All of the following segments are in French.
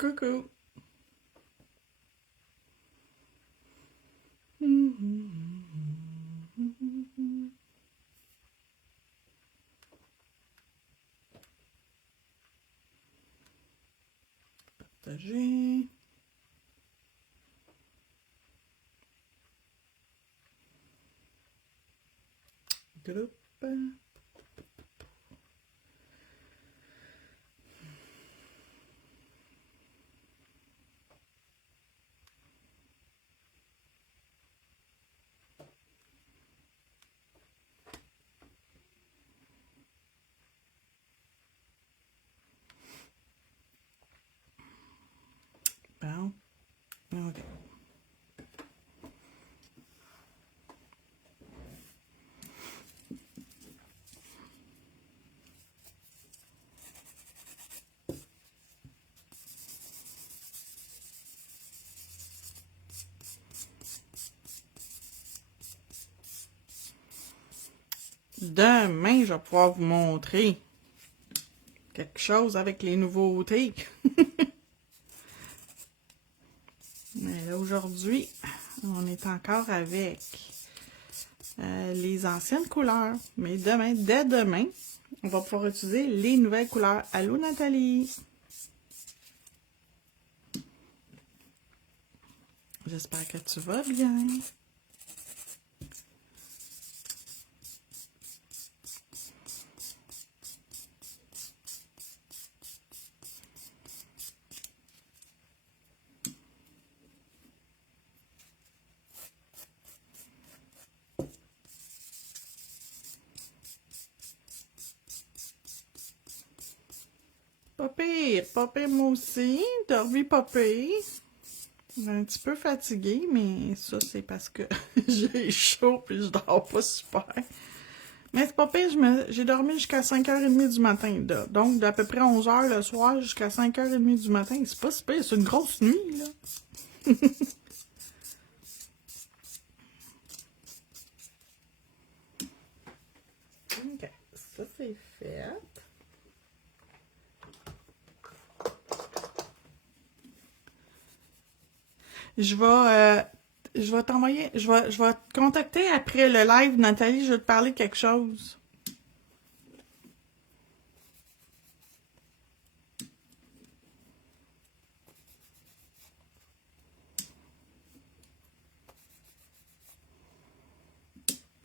Coucou. Partager. Groupe. Bon. OK. Demain, je vais pouvoir vous montrer quelque chose avec les nouveautés. Mais là, aujourd'hui, on est encore avec les anciennes couleurs. Mais demain, dès demain, on va pouvoir utiliser les nouvelles couleurs. Allô, Nathalie! J'espère que tu vas bien. Pas pire moi aussi. Dormi pas pire. Un petit peu fatiguée, mais ça, c'est parce que j'ai chaud et je dors pas super. Mais c'est pas pire, j'ai dormi jusqu'à 5h30 du matin. Donc, d'à peu près 11h le soir jusqu'à 5h30 du matin. C'est pas si pire, c'est une grosse nuit, là. OK, ça c'est fait. Je vais t'envoyer, je vais te contacter après le live, Nathalie, je vais te parler de quelque chose.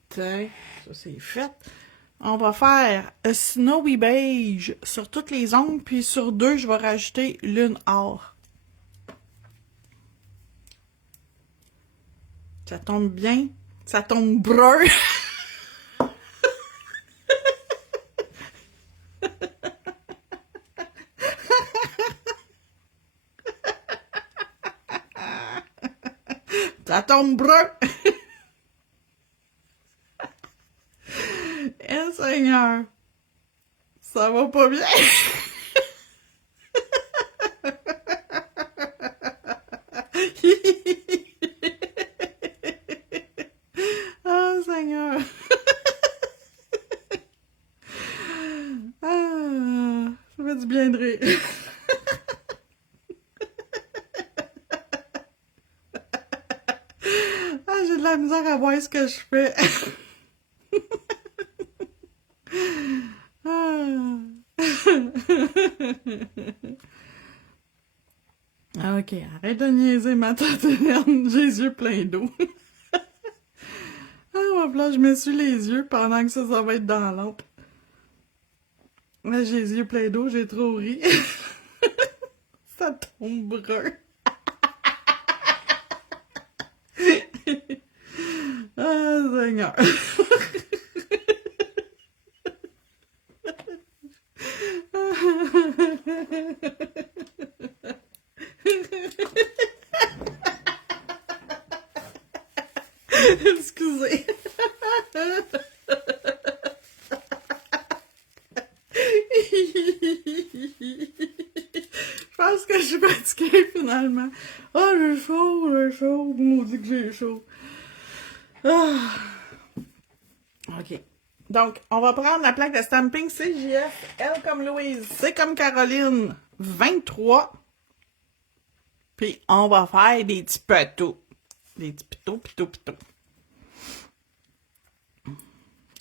Tiens, ça c'est fait. On va faire un snowy beige sur toutes les ongles, puis sur deux, je vais rajouter l'une or. Ça tombe bien, ça tombe brun. Ça tombe brun. Eh Seigneur, ça va pas bien. Ah Seigneur. Ah, ça fait du bien de rire. Ah, j'ai de la misère à voir ce que je fais. Ah, ok, arrête de niaiser ma tête. J'ai les yeux pleins d'eau. Ah, là, je m'essuie les yeux pendant que ça va être dans la lampe. Là, j'ai les yeux pleins d'eau, j'ai trop ri. Ça tombe brun. Ah, Seigneur. Excusez. Je pense que je suis fatiguée finalement. Ah, j'ai chaud. Maudit que j'ai chaud. Ah. OK. Donc, on va prendre la plaque de stamping CJF. L comme Louise, C comme Caroline, 23. Puis on va faire des petits poteaux. Des petits poteaux.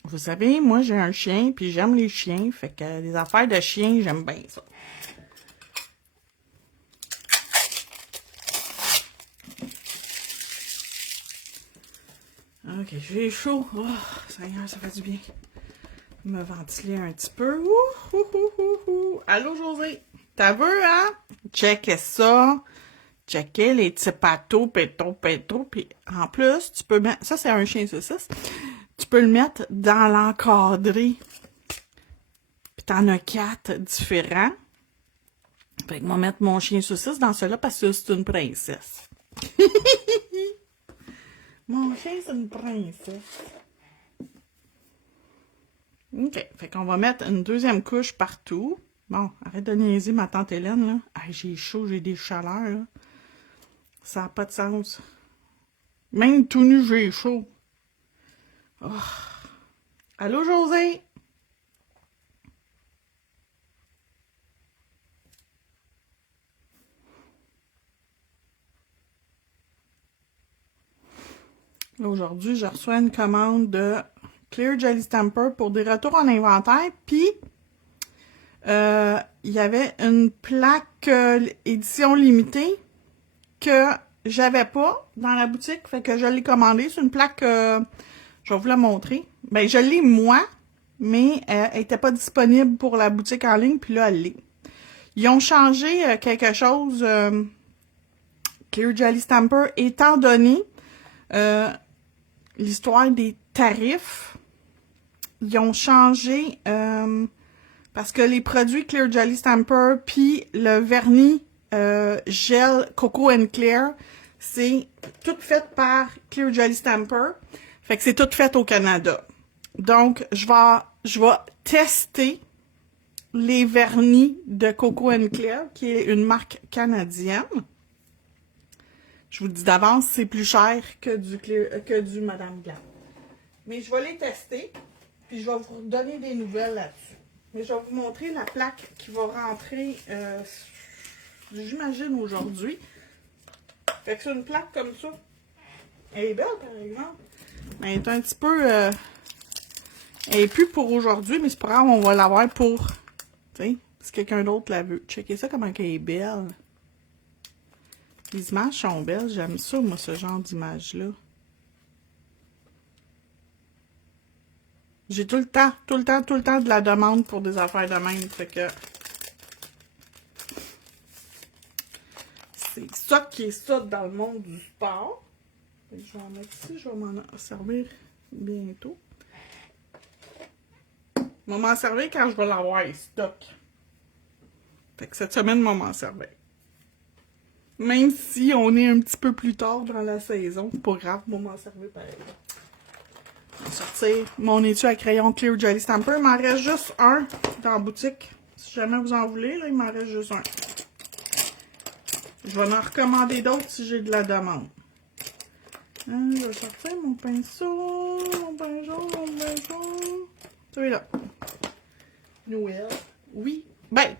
Vous savez, moi j'ai un chien, puis j'aime les chiens, fait que les affaires de chiens, j'aime bien ça. Ok, j'ai chaud. Oh, Seigneur, ça fait du bien. Me ventiler un petit peu. Allô, José? T'as vu, hein? Checkez ça. Checkez les petits pâteaux, pétaux. Puis en plus, tu peux mettre... Ça, c'est un chien saucisse. Tu peux le mettre dans l'encadré. Puis t'en as 4 différents. Fait que moi, mettre mon chien saucisse dans celui-là parce que c'est une princesse. Mon chien, c'est une princesse. OK. Fait qu'on va mettre une deuxième couche partout. Bon, arrête de niaiser ma tante Hélène, là. Ah, j'ai chaud, j'ai des chaleurs, là. Ça n'a pas de sens. Même tout nu, j'ai chaud. Oh. Allô, José? Aujourd'hui, je reçois une commande de Clear Jelly Stamper pour des retours en inventaire. Puis, il y avait une plaque édition limitée que j'avais pas dans la boutique. Fait que je l'ai commandée. C'est une plaque, je vais vous la montrer. Ben, je l'ai moi, mais elle était pas disponible pour la boutique en ligne. Puis là, elle l'est. Ils ont changé quelque chose, Clear Jelly Stamper, étant donné l'histoire des tarifs. Ils ont changé parce que les produits Clear Jelly Stamper puis le vernis gel Coco and Clear, c'est tout fait par Clear Jelly Stamper. Fait que c'est tout fait au Canada. Donc, je vais tester les vernis de Coco and Clear, qui est une marque canadienne. Je vous le dis d'avance, c'est plus cher que du Madame Glam. Mais je vais les tester, puis je vais vous donner des nouvelles là-dessus. Mais je vais vous montrer la plaque qui va rentrer, j'imagine, aujourd'hui. Fait que c'est une plaque comme ça. Elle est belle, par exemple. Mais elle est un petit peu... elle est plus pour aujourd'hui, mais c'est pas grave, on va l'avoir pour... Tu sais, si quelqu'un d'autre la veut. Checkez ça comment elle est belle. Les images sont belles. J'aime ça, moi, ce genre d'image-là. J'ai tout le temps de la demande pour des affaires de même. Fait que... c'est ça qui est ça dans le monde du sport. Fait que je vais en mettre ici. Je vais m'en servir bientôt. Je vais m'en servir quand je vais l'avoir stock. Fait que cette semaine, je vais m'en servir. Même si on est un petit peu plus tard dans la saison, c'est pas grave, je vais m'en servir pareil. Je vais sortir mon étui à crayon Clear Jelly Stamper. Il m'en reste juste un dans la boutique. Si jamais vous en voulez, là, il m'en reste juste un. Je vais en recommander d'autres si j'ai de la demande. Je vais sortir mon pinceau. Celui-là. Noël. Oui. Ben,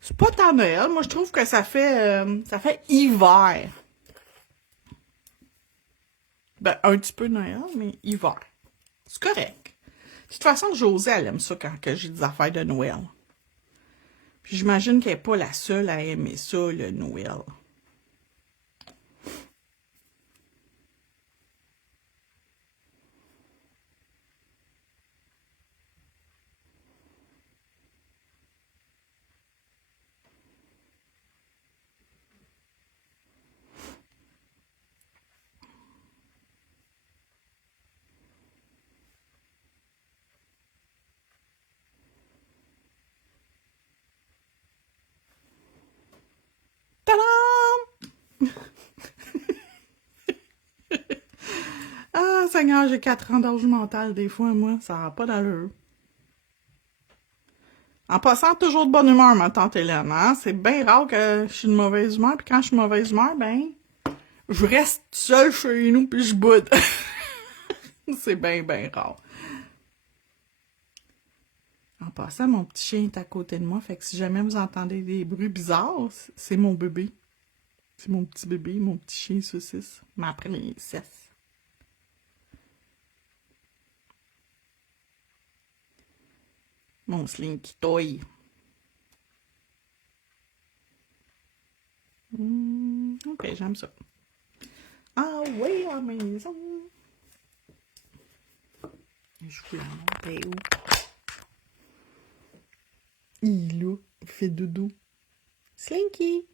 c'est pas tant Noël. Moi, je trouve que ça fait hiver. Ben, un petit peu Noël, mais hiver. C'est correct. De toute façon, Josée, elle aime ça quand j'ai des affaires de Noël. Puis j'imagine qu'elle n'est pas la seule à aimer ça, le Noël. Tadam! Ah, Seigneur, j'ai 4 ans d'âge mental des fois, moi. Ça n'a pas d'allure. En passant, toujours de bonne humeur, ma tante Hélène, hein? C'est bien rare que je suis de mauvaise humeur, puis quand je suis de mauvaise humeur, ben, je reste seule chez nous, puis je boude. C'est bien rare. En passant, mon petit chien est à côté de moi, fait que si jamais vous entendez des bruits bizarres, c'est mon bébé. C'est mon petit bébé, mon petit chien saucisse. Ma princesse. Mon Slinky Toy. Ok, j'aime ça. Ah oui, à la maison. Je voulais la monter où? Il fait dodo. Slinky.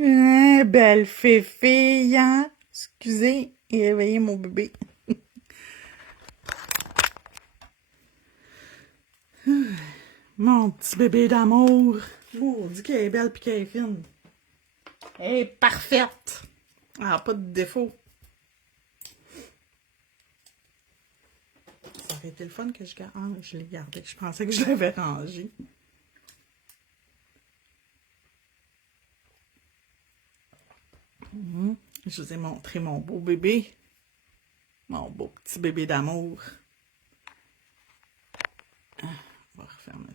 Ah, belle féfille, hein? Excusez, réveillez mon bébé. Mon petit bébé d'amour. On dit qu'elle est belle pis qu'elle est fine. Elle est parfaite. Elle n'a pas de défaut. Ça aurait été le fun que je garde. Ah, je l'ai gardé. Je pensais que je l'avais rangé. Je vous ai montré mon beau bébé. Mon beau petit bébé d'amour. On va refermer.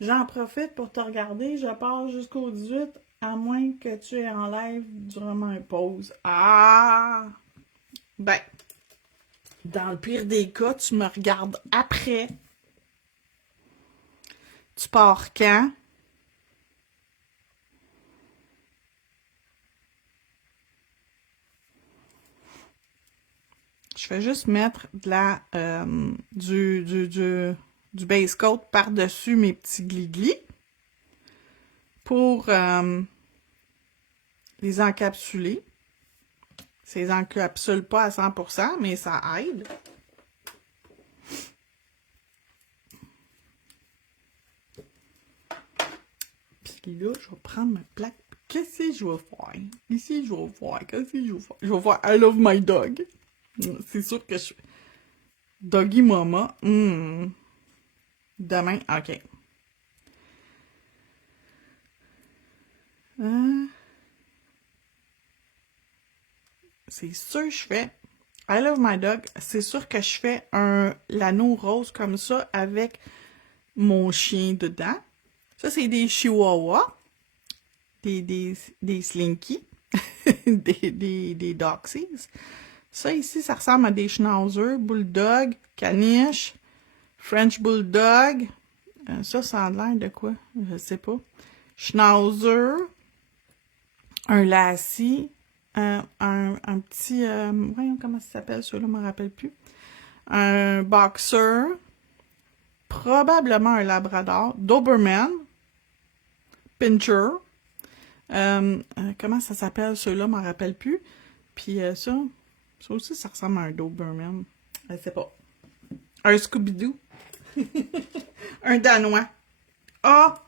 J'en profite pour te regarder. Je pars jusqu'au 18, à moins que tu aies en live durant ma pause. Ah! Ben, dans le pire des cas, tu me regardes après. Tu pars quand? Je vais juste mettre de la du base coat par-dessus mes petits glis-glis pour les encapsuler. Ça les encapsule pas à 100%, mais ça aide. Puis là, je vais prendre ma plaque. Qu'est-ce que je vais faire? Ici, je vais faire. Qu'est-ce que je vais faire? Je vais faire I love my dog. C'est sûr que je... Doggy Mama. Demain, ok. C'est sûr que je fais I love my dog. C'est sûr que je fais l'anneau rose comme ça avec mon chien dedans. Ça, c'est des chihuahuas. Des slinky. des doxies. Ça, ici, ça ressemble à des schnauzers, bulldog, caniche, French bulldog. Ça a l'air de quoi? Je sais pas. Schnauzer, un lassie, un petit... voyons comment ça s'appelle, celui-là, je me rappelle plus. Un boxer, probablement un labrador, Doberman, Pinscher. Comment ça s'appelle, celui-là, je me rappelle plus. Puis ça aussi, ça ressemble à un Doberman. Je sais pas. Un Scooby-Doo. Un Danois. Ah!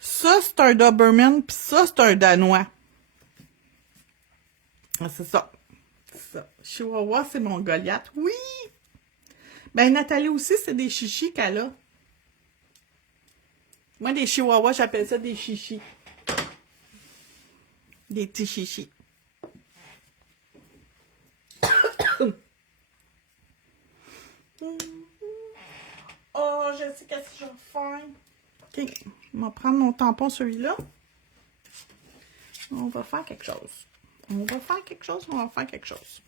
Ça, c'est un Doberman, puis ça, c'est un Danois. Ah, c'est ça. C'est ça. Chihuahua, c'est mon Goliath. Oui! Ben, Nathalie aussi, c'est des chichis qu'elle a. Moi, des chihuahuas, j'appelle ça des chichis. Des petits chichis. Oh, je sais qu'est-ce que je vais faire. OK, on va prendre mon tampon, celui-là. On va faire quelque chose. On va faire quelque chose.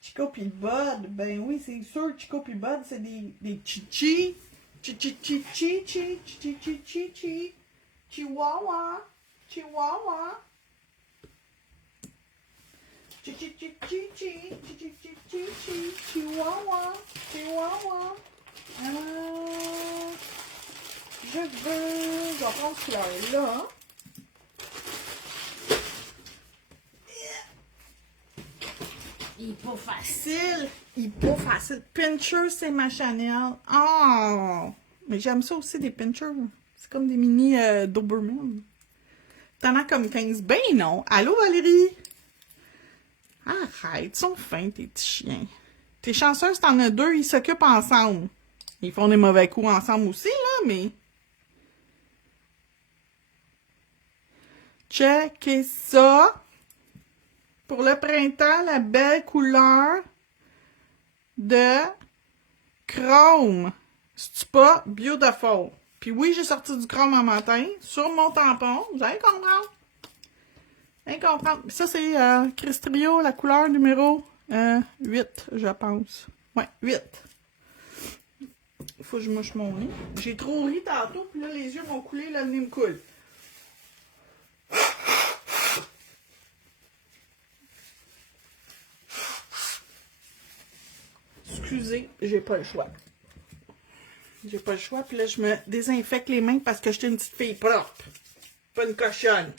Chico pis Bud, ben oui, c'est sûr, Chico pis Bud, c'est des chichi. Chichi. Chihuahua. Chihuahua. Chihuahua. Chihuahua. Je vais prendre ce fleur-là. Il est pas facile. Pinscher, c'est ma Chanel. Oh! Mais j'aime ça aussi, des Pinschers. C'est comme des mini Doberman. T'en as comme 15. Ben non. Allô, Valérie? Arrête, ils sont fins, tes petits chiens. T'es chanceuse, t'en as deux, ils s'occupent ensemble. Ils font des mauvais coups ensemble aussi, là, mais... Checkez ça! Pour le printemps, la belle couleur de chrome. C'est-tu pas beautiful? Puis oui, j'ai sorti du chrome un matin sur mon tampon. Vous allez comprendre. Vous allez comprendre. Ça, c'est Cristrio, la couleur numéro 8, je pense. Ouais, 8. Il faut que je mouche mon nez. J'ai trop ri tantôt, puis là, les yeux m'ont coulé, là, le nez me coule. Excusez, j'ai pas le choix. J'ai pas le choix, puis là, je me désinfecte les mains parce que j'étais une petite fille propre. Pas une cochonne.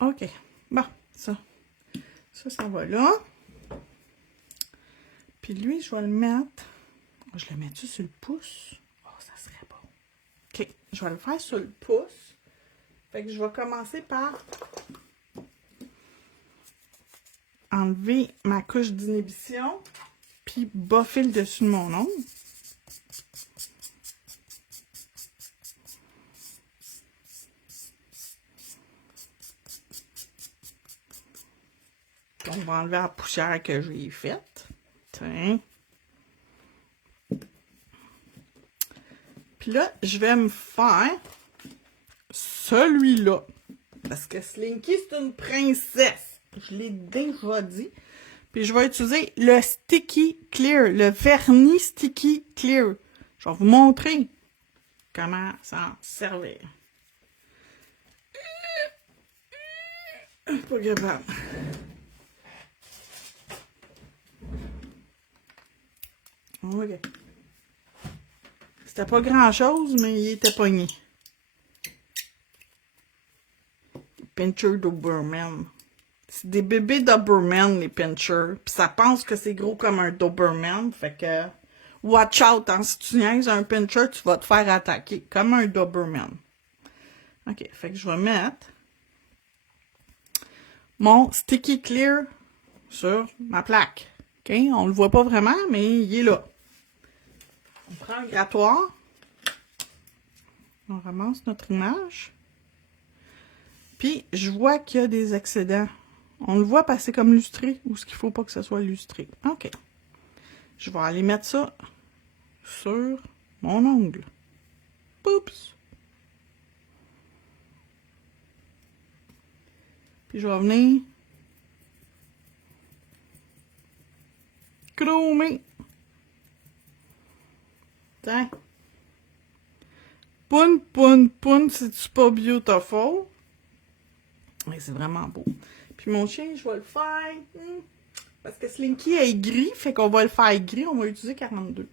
OK. Bon, ça. Ça va là. Puis lui, je vais le mettre... Je le mets-tu sur le pouce? Oh, ça serait bon. OK. Je vais le faire sur le pouce. Fait que je vais commencer par enlever ma couche d'inhibition puis boffer le dessus de mon ongle. On va enlever la poussière que j'ai faite. Tiens. Puis là, je vais me faire celui-là. Parce que Slinky, c'est une princesse. Je l'ai déjà dit. Puis je vais utiliser le Sticky Clear, le vernis Sticky Clear. Je vais vous montrer comment s'en servir. Pas capable. OK. C'était pas grand-chose, mais il était pogné. Pincher Doberman. C'est des bébés Doberman, les pinchers. Puis ça pense que c'est gros comme un Doberman. Fait que, watch out, hein. Si tu niaises un pincher, tu vas te faire attaquer. Comme un Doberman. OK, fait que je vais mettre mon Sticky Clear sur ma plaque. OK, on le voit pas vraiment, mais il est là. On prend un grattoir. On ramasse notre image. Puis, je vois qu'il y a des excédents. On le voit passer comme lustré ou ce qu'il faut pas que ça soit lustré. OK. Je vais aller mettre ça sur mon ongle. Oups. Puis, je vais venir chromer. Tiens. Poun, poun, poun, c'est-tu pas beautiful? Mais c'est vraiment beau. Puis mon chien, je vais le faire... parce que Slinky est gris, fait qu'on va le faire gris. On va utiliser 42.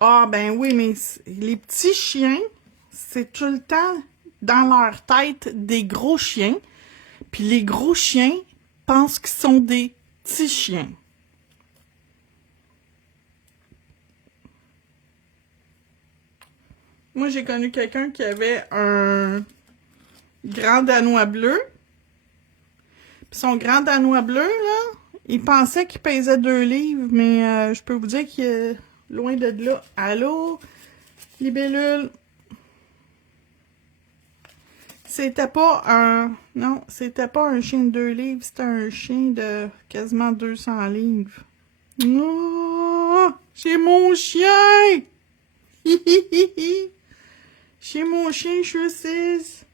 Ah, ben oui, mais les petits chiens, c'est tout le temps dans leur tête des gros chiens. Puis les gros chiens pensent qu'ils sont des petits chiens. Moi, j'ai connu quelqu'un qui avait un grand danois bleu. Puis son grand danois bleu, là, il pensait qu'il pesait 2 livres, mais je peux vous dire qu'il est loin de là. Allô, libellule? C'était pas un... Non, c'était pas un chien de 2 livres, c'était un chien de quasiment 200 livres. Oh, c'est mon chien! Chez mon chien, je suis.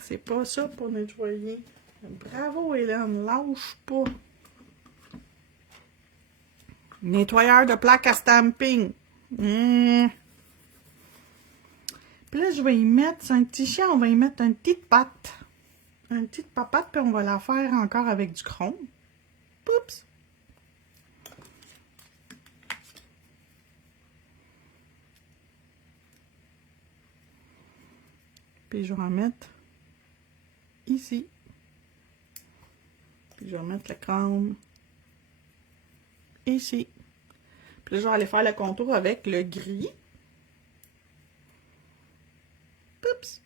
C'est pas ça pour nettoyer. Bravo, Hélène, lâche pas. Nettoyeur de plaques à stamping. Puis là, je vais y mettre, sur un petit chien, on va y mettre une petite patte. Une petite papate, puis on va la faire encore avec du chrome. Oups! Puis je vais en mettre ici. Puis je vais mettre le chrome ici. Puis là, je vais aller faire le contour avec le gris. Oups!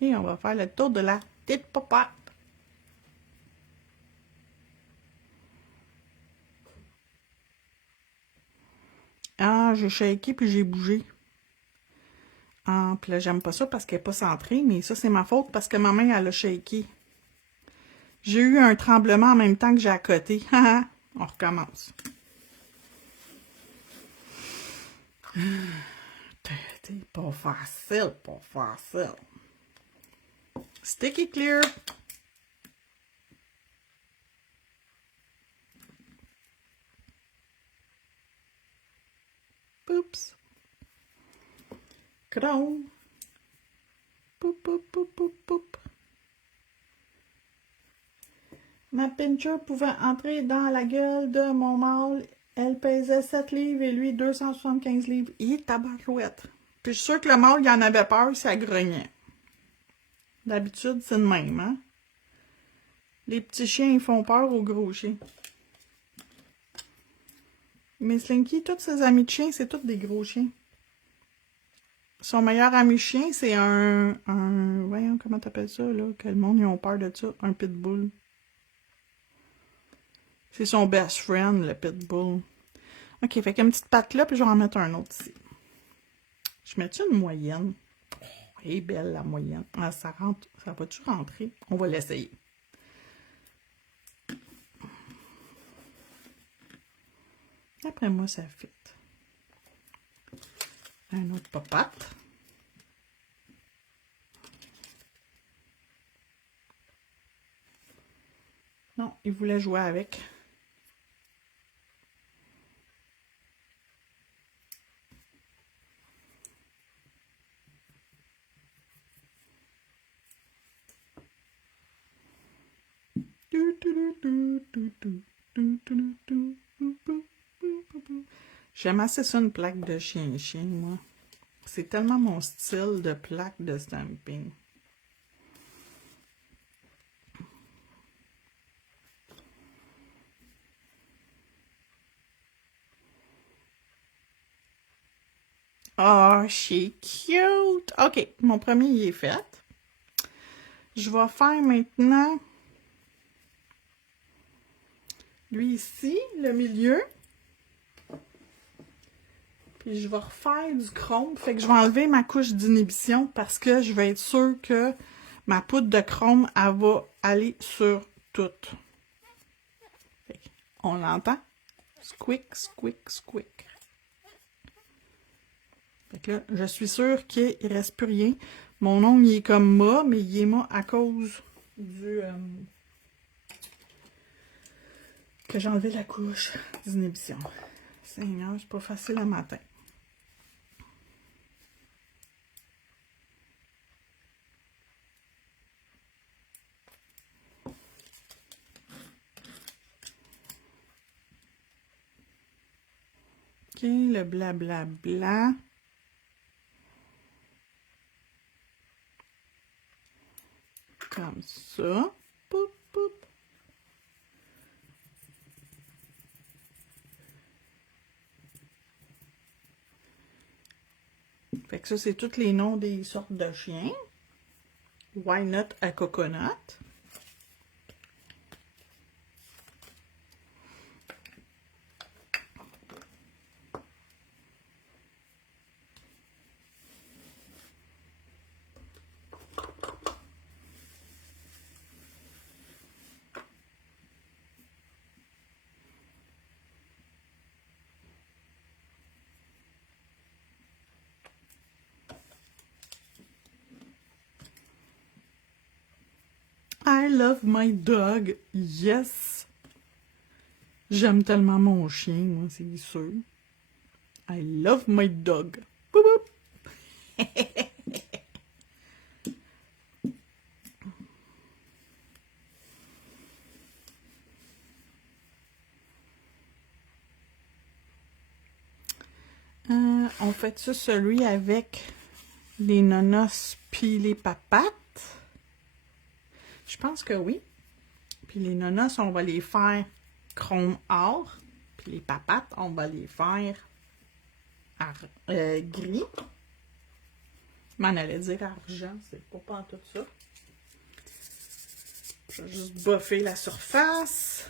Et on va faire le tour de la petite popote. Ah, j'ai shaké puis j'ai bougé. Ah, puis là, j'aime pas ça parce qu'elle n'est pas centrée, mais ça, c'est ma faute parce que ma main, elle a shaké. J'ai eu un tremblement en même temps que j'ai accoté. On recommence. C'est pas facile, pas facile. Sticky clear. Oups. Chrome. Poup, poup, poup, poup, poup. Ma pincher pouvait entrer dans la gueule de mon mâle. Elle pesait 7 livres et lui 275 livres. Et tabarouette. Puis je suis sûre que le mâle, il en avait peur, ça grognait. D'habitude, c'est le même, hein? Les petits chiens, ils font peur aux gros chiens. Mais Slinky, tous ses amis de chiens, c'est tous des gros chiens. Son meilleur ami chien, c'est voyons, comment t'appelles ça, là? Que le monde, ils ont peur de ça. Un pitbull. C'est son best friend, le pitbull. Ok, fait qu'une petite patte là, puis je vais en mettre un autre ici. Je mets-tu une moyenne? Oh, elle est belle, la moyenne. Ah, ça rentre, ça va-tu rentrer? On va l'essayer. Après moi, ça fit. Un autre popote. Non, il voulait jouer avec. J'aime assez ça, une plaque de chien-chien, moi. C'est tellement mon style de plaque de stamping. Oh, c'est cute! OK, mon premier, il est fait. Je vais faire maintenant lui ici, le milieu. Puis je vais refaire du chrome. Fait que je vais enlever ma couche d'inhibition parce que je vais être sûre que ma poudre de chrome, elle va aller sur tout. On l'entend? Squick, squick, squick. Fait que là, je suis sûre qu'il ne reste plus rien. Mon ongle, il est comme mat, mais il est mat à cause du... que j'ai enlevé la couche d'inhibition. Seigneur, c'est pas facile le matin. OK, le blablabla. Comme ça. Poup, poup. Fait que ça, c'est tous les noms des sortes de chiens. Why not a coconut? I love my dog. Yes. J'aime tellement mon chien, moi, c'est sûr. I love my dog. Boop, boop. On fait ça, celui avec les nonos puis les papates. Je pense que oui. Puis les nonos, on va les faire chrome or. Puis les papates, on va les faire gris. Je m'en allais dire argent, c'est pas tout ça. Je vais juste buffer la surface.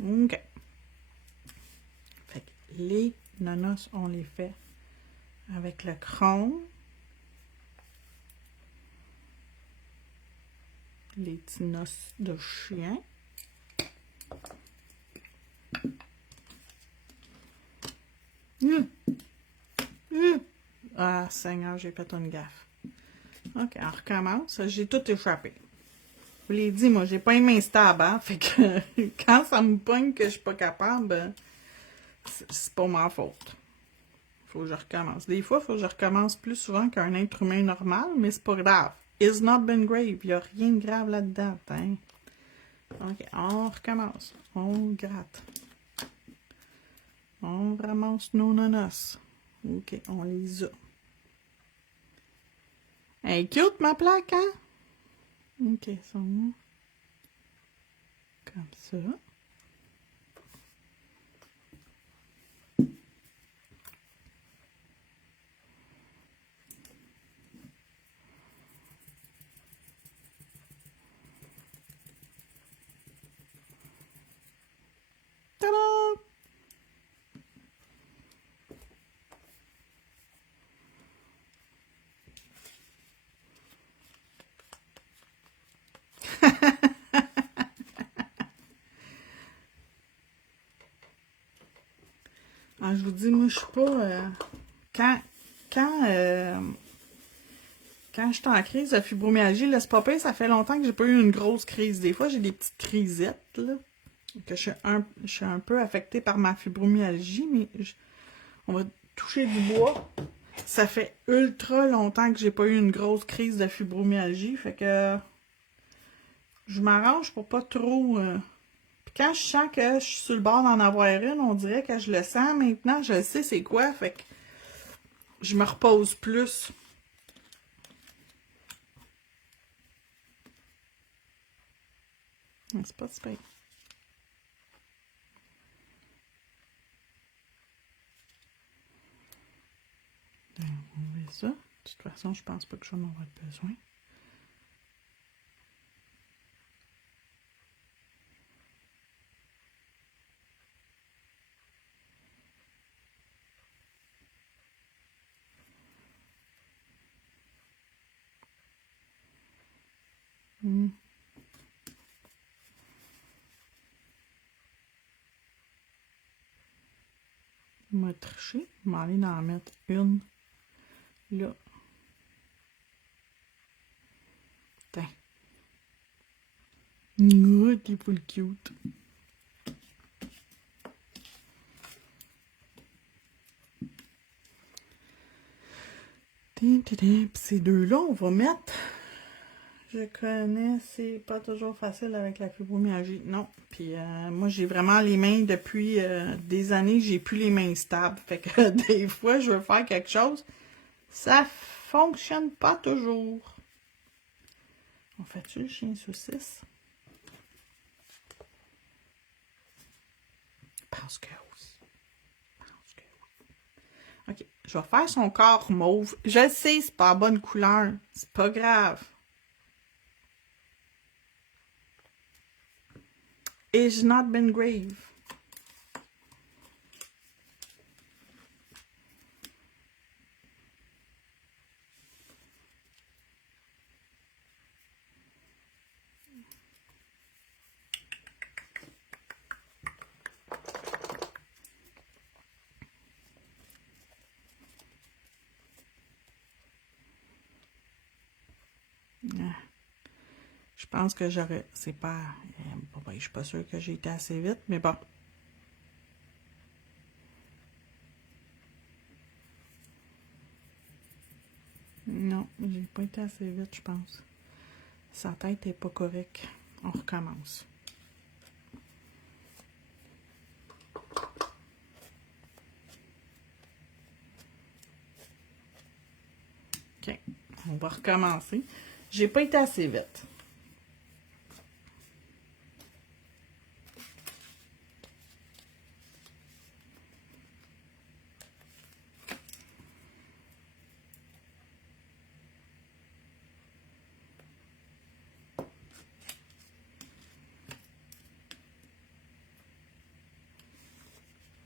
OK. Fait que les nonos, on les fait avec le chrome. Les petits noces de chien. Ah, Seigneur, j'ai fait une gaffe. OK, on recommence. J'ai tout échappé. Je vous l'ai dit, moi, j'ai pas une main stable, hein? Fait que quand ça me pogne que je suis pas capable, ben, c'est pas ma faute. Faut que je recommence. Des fois, il faut que je recommence plus souvent qu'un être humain normal, mais c'est pas grave. It's not been grave. Il n'y a rien de grave là-dedans. Hein? OK, on recommence. On gratte. On ramasse nos nonos. OK, on les a. Elle est cute, ma plaque, hein? OK, ça. Comme ça. Ta-da! Ah, je vous dis, moi, je suis pas... Quand je suis en crise de fibromyalgie, là, c'est pas pire, ça fait longtemps que j'ai pas eu une grosse crise. Des fois, j'ai des petites crisettes, là, que je suis un peu affectée par ma fibromyalgie, mais on va toucher du bois. Ça fait ultra longtemps que j'ai pas eu une grosse crise de fibromyalgie, fait que je m'arrange pour pas trop... Puis quand je sens que je suis sur le bord d'en avoir une, on dirait que je le sens maintenant, je sais c'est quoi, fait que je me repose plus. C'est pas super. On met ça. De toute façon, je pense pas que j'en aurai besoin. On va tricher. On va aller en mettre une là. Tiens. Oh, t'es full cute. Puis ces deux-là, on va mettre... Je connais, c'est pas toujours facile avec la fibromyalgie. Non. Puis moi, j'ai vraiment les mains depuis des années, j'ai plus les mains stables. Fait que des fois, je veux faire quelque chose, ça fonctionne pas toujours. On fait-tu le chien saucisse? Pense que oui. Pense que oui. OK. Je vais faire son corps mauve. Je le sais, c'est pas la bonne couleur. C'est pas grave. It's not been grave. Je pense que j'aurais... C'est pas... je suis pas sûre que j'ai été assez vite, mais bon. Non, j'ai pas été assez vite, je pense. Sa tête est pas correcte. On recommence. OK. On va recommencer. J'ai pas été assez vite.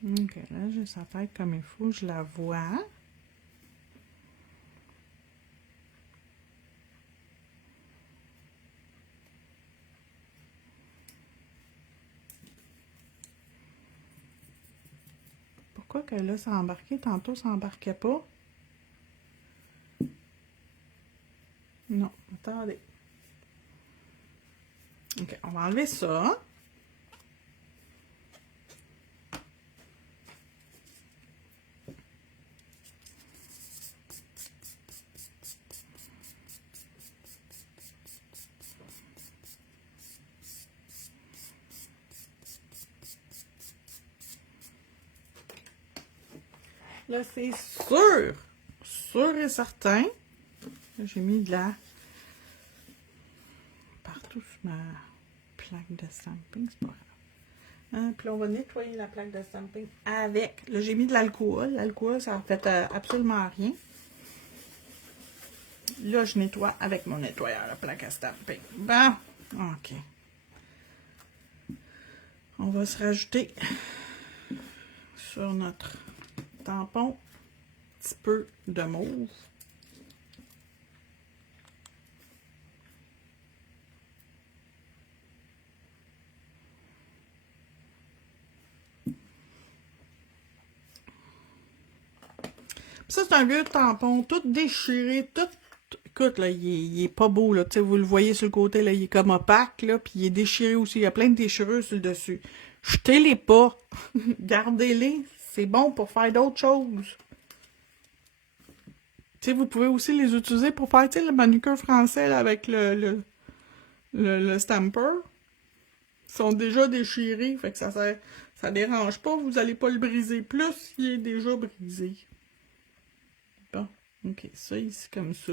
Ok, là, j'ai sa tête comme il faut, je la vois. Pourquoi que là, ça a embarqué? Tantôt, ça embarquait pas. Non, attendez. Ok, on va enlever ça. Là, c'est sûr et certain. J'ai mis de la partout sur ma plaque de stamping, c'est pas grave. Hein, puis là, on va nettoyer la plaque de stamping avec. Là, j'ai mis de l'alcool. L'alcool, ça en fait absolument rien. Là, je nettoie avec mon nettoyeur la plaque à stamping. Bon, ok. On va se rajouter sur notre tampon un petit peu de mauve. Ça, c'est un vieux tampon, tout déchiré, tout... Écoute, là, il est pas beau, là. Tu sais, vous le voyez sur le côté, là, il est comme opaque, là, puis il est déchiré aussi. Il y a plein de déchirures sur le dessus. Jetez-les pas. Gardez-les. C'est bon pour faire d'autres choses. Tu sais, vous pouvez aussi les utiliser pour faire, tu sais, le manucure français, là, avec le stamper. Ils sont déjà déchirés, fait que ça dérange pas. Vous allez pas le briser plus, il est déjà brisé. Bon, ok, ça ici comme ça.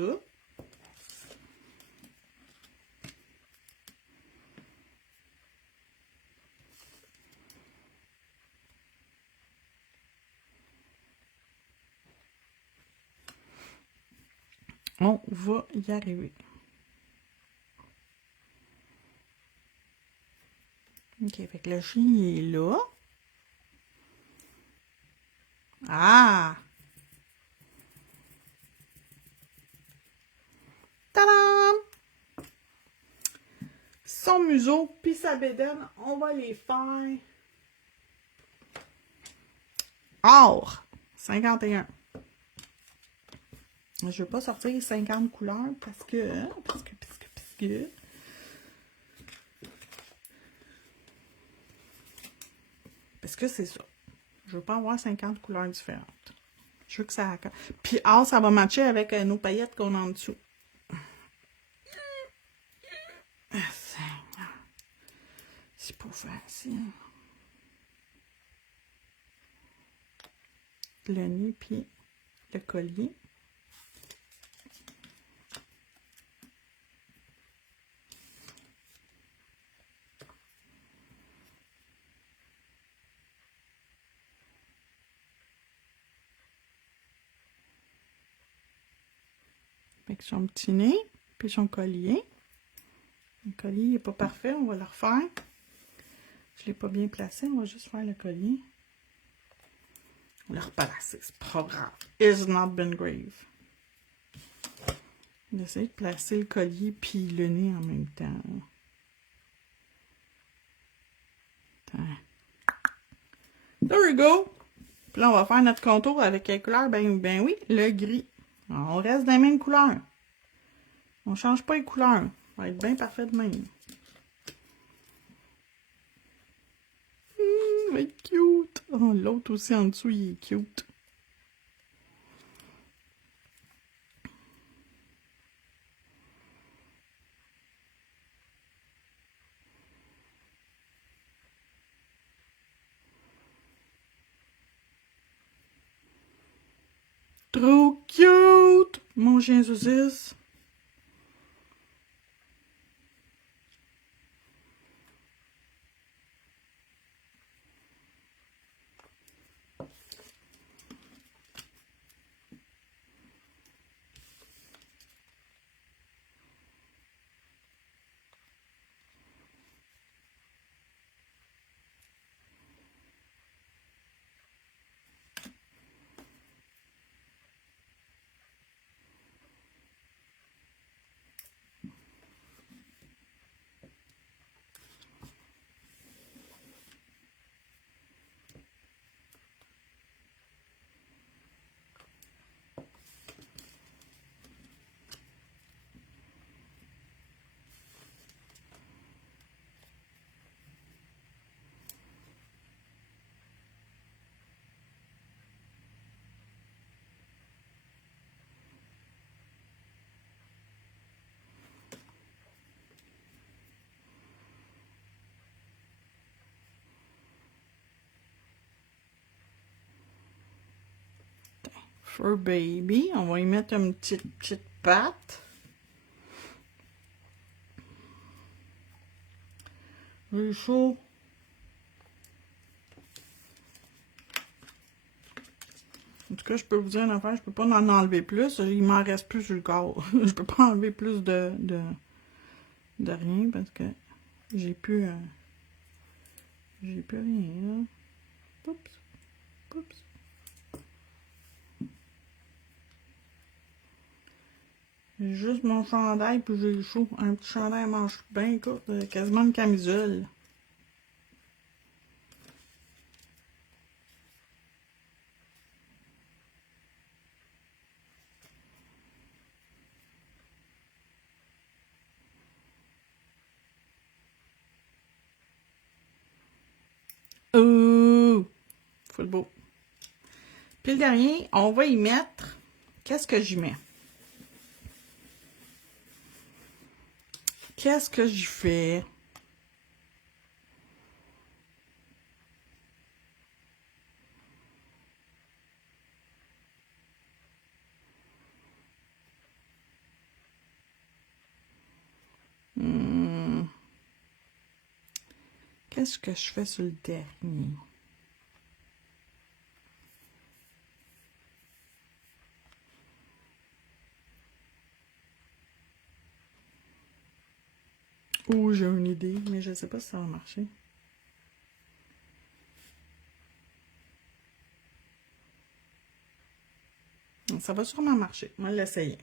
On va y arriver. Ok, fait que le chien il est là. Ah! Tadam! Son museau puis sa bédaine, on va les faire or 51. Je ne vais pas sortir 50 couleurs parce que c'est ça. Je veux pas avoir 50 couleurs différentes. Je veux que ça... Puis or, ça va matcher avec nos paillettes qu'on a en dessous. C'est pas facile. Le nez puis le collier. Avec son petit nez, puis son collier. Le collier n'est pas parfait, on va le refaire. Je ne l'ai pas bien placé, on va juste faire le collier. On va le replacer, c'est pas grave. It's not been grave. On va essayer de placer le collier puis le nez en même temps. Attends. There we go! Puis là, on va faire notre contour avec quelle couleur? Ben oui, le gris. Alors, on reste dans les mêmes couleurs. On change pas les couleurs. Ça va être bien parfait de même. Il va être cute. Oh, l'autre aussi en dessous, il est cute. Trop cute! Mon chien saucisse. Fur Baby. On va y mettre une petite patte. J'ai chaud. En tout cas, je peux vous dire une affaire, je peux pas en enlever plus. Il m'en reste plus sur le corps. Je peux pas enlever plus de rien parce que j'ai plus rien. Là. Oups. Oups. J'ai juste mon chandail puis j'ai chaud. Un petit chandail à manches bien courte, quasiment une camisole. Oh! Full beau. Puis le dernier, on va y mettre... Qu'est-ce que j'y mets? Qu'est-ce que j'y fais? Qu'est-ce que je fais sur le dernier? Ouh, j'ai une idée, mais je sais pas si ça va marcher. Ça va sûrement marcher. On va l'essayer.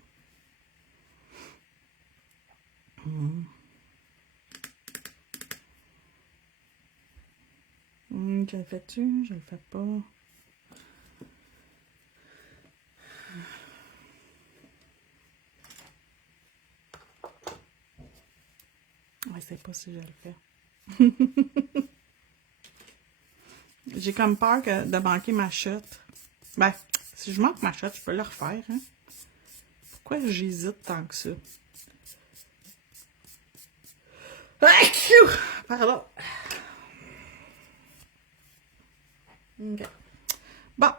Je le fais-tu? Je le fais pas. Je sais pas si je le fais. J'ai comme peur de manquer ma shot. Ben, si je manque ma shot, je peux le refaire. Hein? Pourquoi j'hésite tant que ça? Pardon. OK. Bon.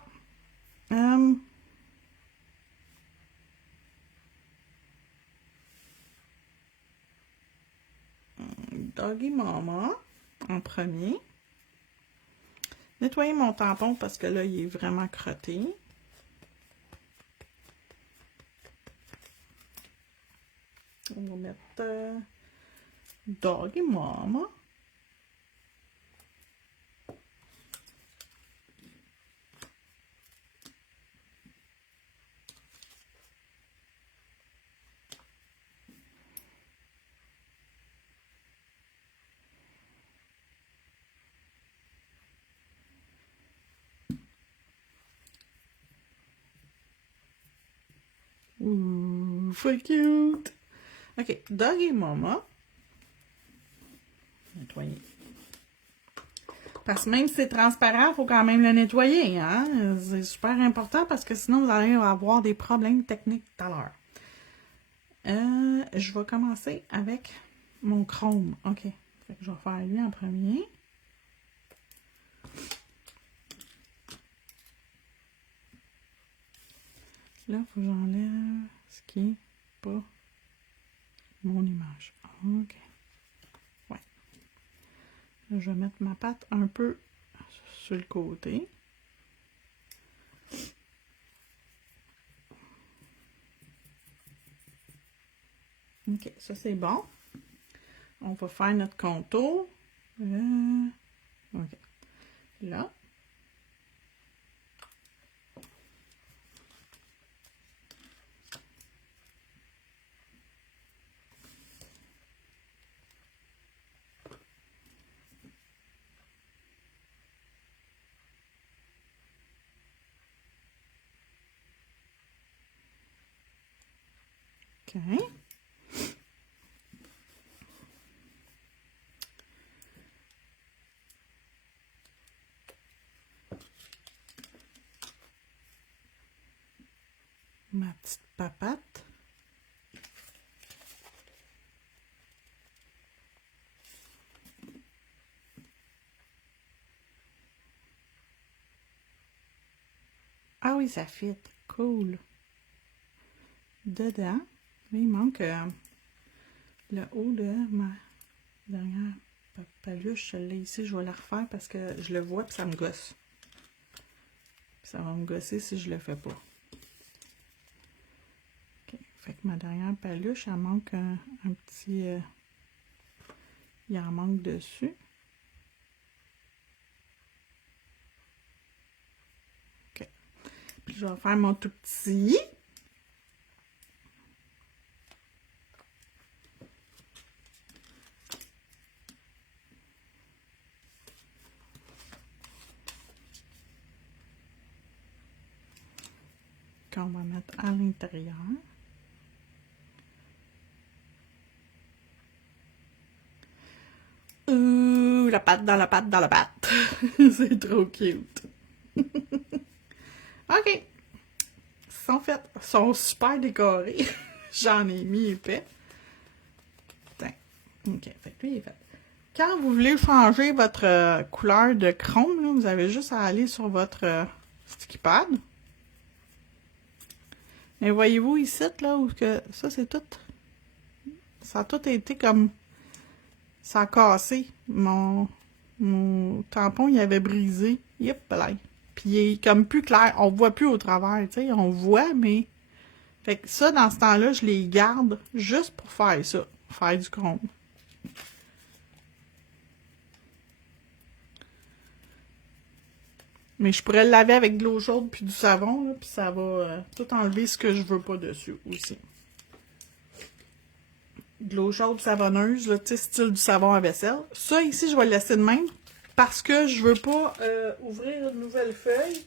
Doggy Mama en premier. Nettoyer mon tampon parce que là, il est vraiment crotté. On va mettre Doggy Mama. Ouh, full cute! OK, Doggy Mama. Nettoyer. Parce que même si c'est transparent, il faut quand même le nettoyer. Hein? C'est super important parce que sinon, vous allez avoir des problèmes techniques tout à l'heure. Je vais commencer avec mon chrome. OK. Fait que je vais faire lui en premier. Là, il faut que j'enlève ce qui n'est pas mon image. OK. Ouais. Là, je vais mettre ma patte un peu sur le côté. OK, ça c'est bon. On va faire notre contour. OK. Là. OK. Ma petite papate. Ah oui, ça fit. cool. Dedans, il manque le haut de ma dernière paluche. Celle-là ici, je vais la refaire parce que je le vois et ça me gosse. Puis ça va me gosser si je le fais pas. Okay. Fait que ma dernière paluche, elle manque un petit... il en manque dessus. OK. Puis je vais faire mon tout petit. Qu'on va mettre à l'intérieur. La patte dans la patte dans la patte. C'est trop cute. OK. Ils sont faits. Ils sont super décorés. J'en ai mis épais. Tiens. OK. Fait que lui, il est fait. Quand vous voulez changer votre couleur de chrome, là, vous avez juste à aller sur votre sticky pad. Mais voyez-vous ici, là, où que ça, c'est tout. Ça a tout été comme... Ça a cassé. Mon tampon, il avait brisé. Yep, là. Puis il est comme plus clair. On voit plus au travers, tu sais. On voit, mais... Fait que ça, dans ce temps-là, je les garde juste pour faire ça. Faire du chrome. Mais je pourrais le laver avec de l'eau chaude puis du savon, là, puis ça va tout enlever ce que je veux pas dessus aussi. De l'eau chaude savonneuse, là, tu sais, style du savon à vaisselle. Ça, ici, je vais le laisser de même parce que je veux pas ouvrir une nouvelle feuille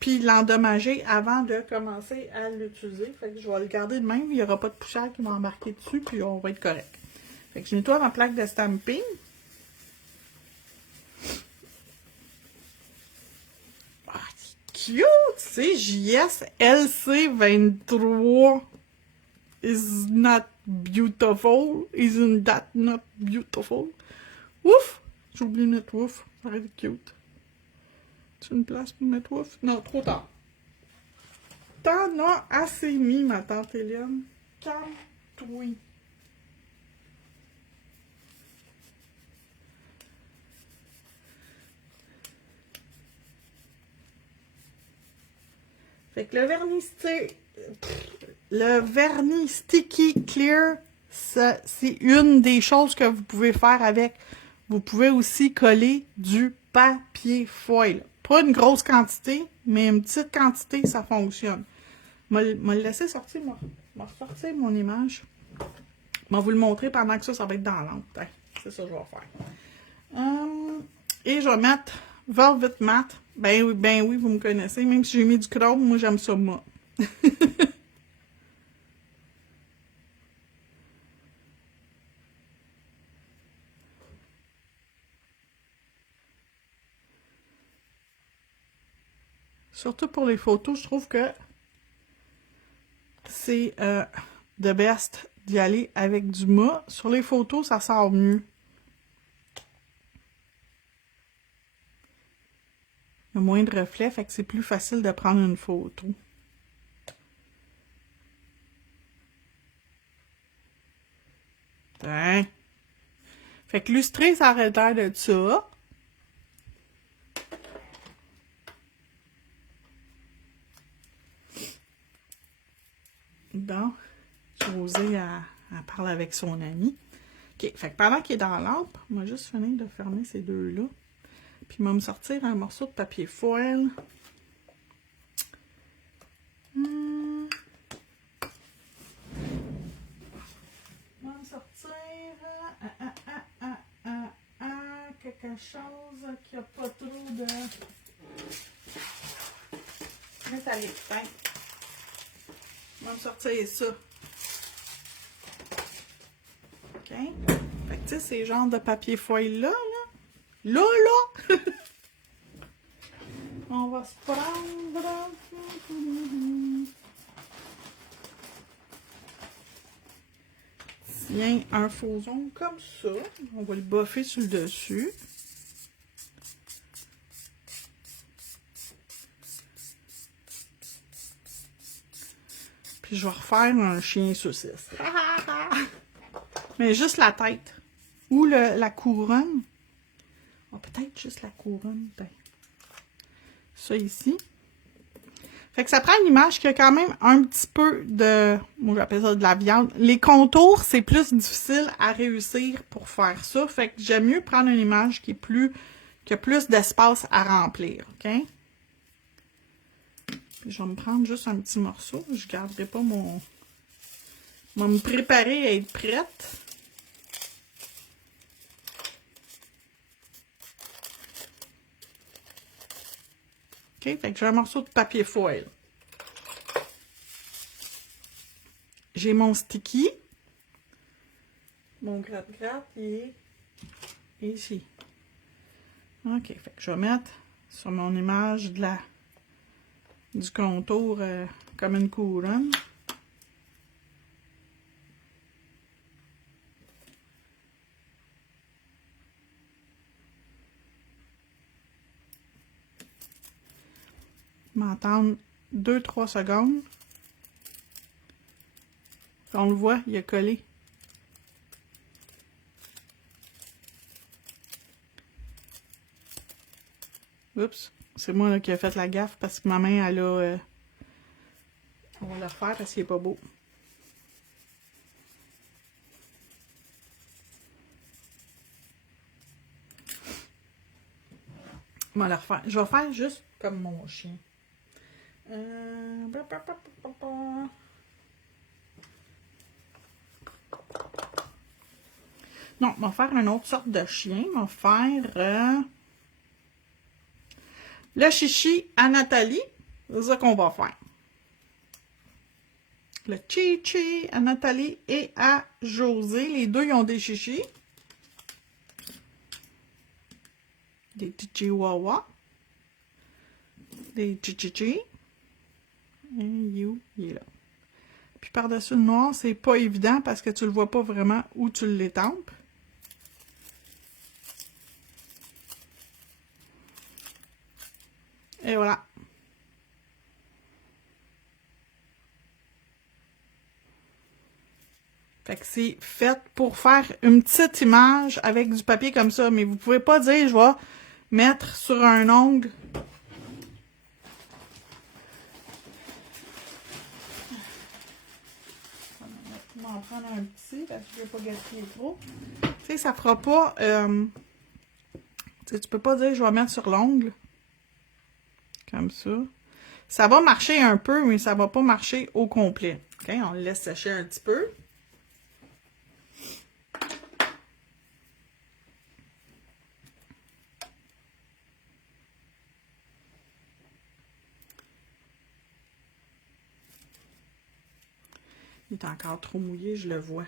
puis l'endommager avant de commencer à l'utiliser. Fait que je vais le garder de même. Il n'y aura pas de poussière qui va embarquer dessus puis on va être correct. Fait que je nettoie ma plaque de stamping. Ah, c'est cute! C'est JS LC23. Is not beautiful. Isn't that not beautiful? Ouf! J'ai oublié de mettre ouf. Ça aurait été cute. Tu une place pour mettre ouf? Non, trop tard. T'en as assez mis, ma tante Hélène. Calme-toi. Fait que le vernis sticky clear, c'est une des choses que vous pouvez faire avec. Vous pouvez aussi coller du papier foil. Pas une grosse quantité, mais une petite quantité, ça fonctionne. Je vais le laisser sortir, sortir mon image. Je vais vous le montrer pendant que ça va être dans l'encre. C'est ça que je vais faire. Et je vais mettre Velvet Matte. Ben oui, vous me connaissez. Même si j'ai mis du chrome, moi j'aime ça, moi. Surtout pour les photos, je trouve que c'est the best d'y aller avec du mat. Sur les photos, ça sort mieux. Il y a moins de reflets, fait que c'est plus facile de prendre une photo. Hein? Fait que lustrer, ça arrête de ça. Bon, José a parlé avec son ami. OK, fait que pendant qu'il est dans la lampe, on va juste finir de fermer ces deux-là. Puis, il va me sortir un morceau de papier foil. Il va me sortir quelque chose qui n'a pas trop de métallique. Hein? Il va me sortir ça. OK? Fait que, tu sais, ces genres de papier foil-là, là, on va se prendre... Tiens, un faux ongle comme ça. On va le boffer sur le dessus. Puis je vais refaire un chien saucisse. Mais juste la tête. Ou la couronne. Oh, peut-être juste la couronne. Ben. Ça ici. Fait que ça prend une image qui a quand même un petit peu de... Moi, j'appelle ça de la viande. Les contours, c'est plus difficile à réussir pour faire ça. Fait que j'aime mieux prendre une image qui a plus d'espace à remplir. OK? Puis je vais me prendre juste un petit morceau. Je garderai pas mon... Je vais me préparer à être prête. OK? Fait que j'ai un morceau de papier foil. J'ai mon sticky. Mon gratte-gratte, il est ici. OK, fait que je vais mettre sur mon image du contour comme une couronne. M'attendre 2-3 secondes. On le voit, il a collé. Oups, c'est moi là, qui ai fait la gaffe parce que ma main, elle a... on va le refaire parce qu'il n'est pas beau. On va le refaire. Je vais faire juste comme mon chien. Non, on va faire une autre sorte de chien. On va faire le chichi à Nathalie. C'est ça qu'on va faire. Le chichi à Nathalie et à José. Les deux, ils ont des chichis. Des chihuahuas. Des chichichi. Et you, il est là. Puis par-dessus le noir, c'est pas évident parce que tu le vois pas vraiment où tu l'étampes. Et voilà. Fait que c'est fait pour faire une petite image avec du papier comme ça. Mais vous pouvez pas dire, je vais mettre sur un ongle. Je vais en prendre un petit parce que je vais pas gaspiller trop. Tu sais, ça fera pas... tu peux pas dire, je vais mettre sur l'ongle. Comme ça. Ça va marcher un peu, mais ça va pas marcher au complet. OK, on le laisse sécher un petit peu. Il est encore trop mouillé, je le vois.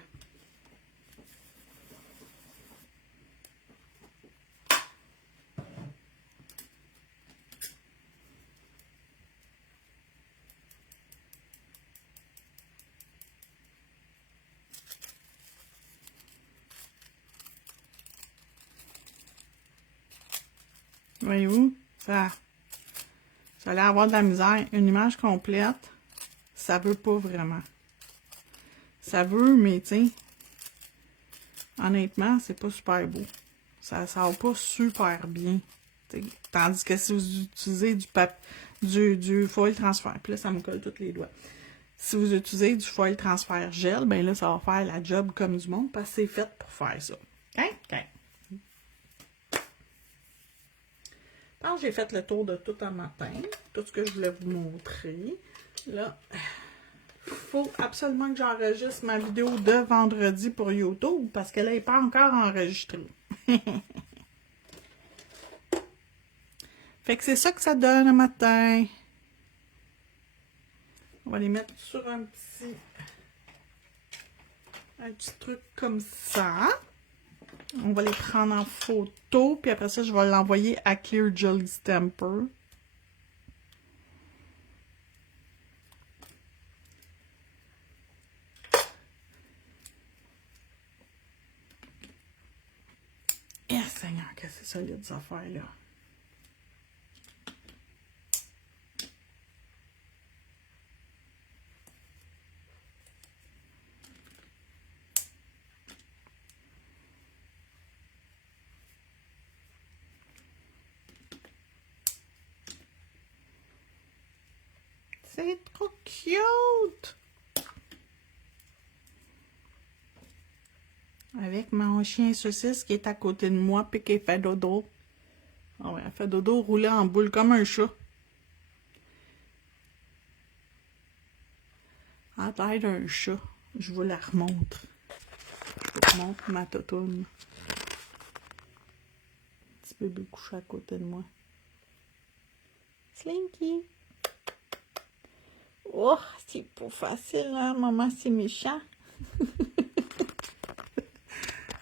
Voyez-vous? Ça allait avoir de la misère. Une image complète, ça veut pas vraiment. Ça veut, mais tu sais, honnêtement, c'est pas super beau. Ça va pas super bien. T'sais. Tandis que si vous utilisez du foil transfert, puis là, ça me colle tous les doigts. Si vous utilisez du foil transfert gel, ben là, ça va faire la job comme du monde parce que c'est fait pour faire ça. OK? Quand j'ai fait le tour de tout un matin, tout ce que je voulais vous montrer, là, il faut absolument que j'enregistre ma vidéo de vendredi pour YouTube parce qu'elle n'est pas encore enregistrée. Fait que c'est ça que ça donne un matin. On va les mettre sur un petit truc comme ça. On va les prendre en photo, puis après ça, je vais l'envoyer à Clear Jolly Stamper. Eh, Seigneur, que c'est solide, ces affaires-là. C'est trop cute! Avec mon chien saucisse qui est à côté de moi puis qui fait dodo. Ah ouais, elle fait dodo roulé en boule comme un chat. Elle a l'air d'un chat. Je vous la remontre. Je vous montre ma totoune. Petit bébé couché à côté de moi. Slinky! Oh, c'est pas facile, hein, maman, c'est méchant.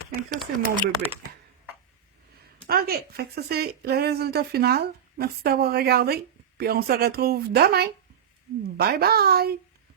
Fait que ça, c'est mon bébé. OK, fait que ça, c'est le résultat final. Merci d'avoir regardé. Puis on se retrouve demain. Bye bye!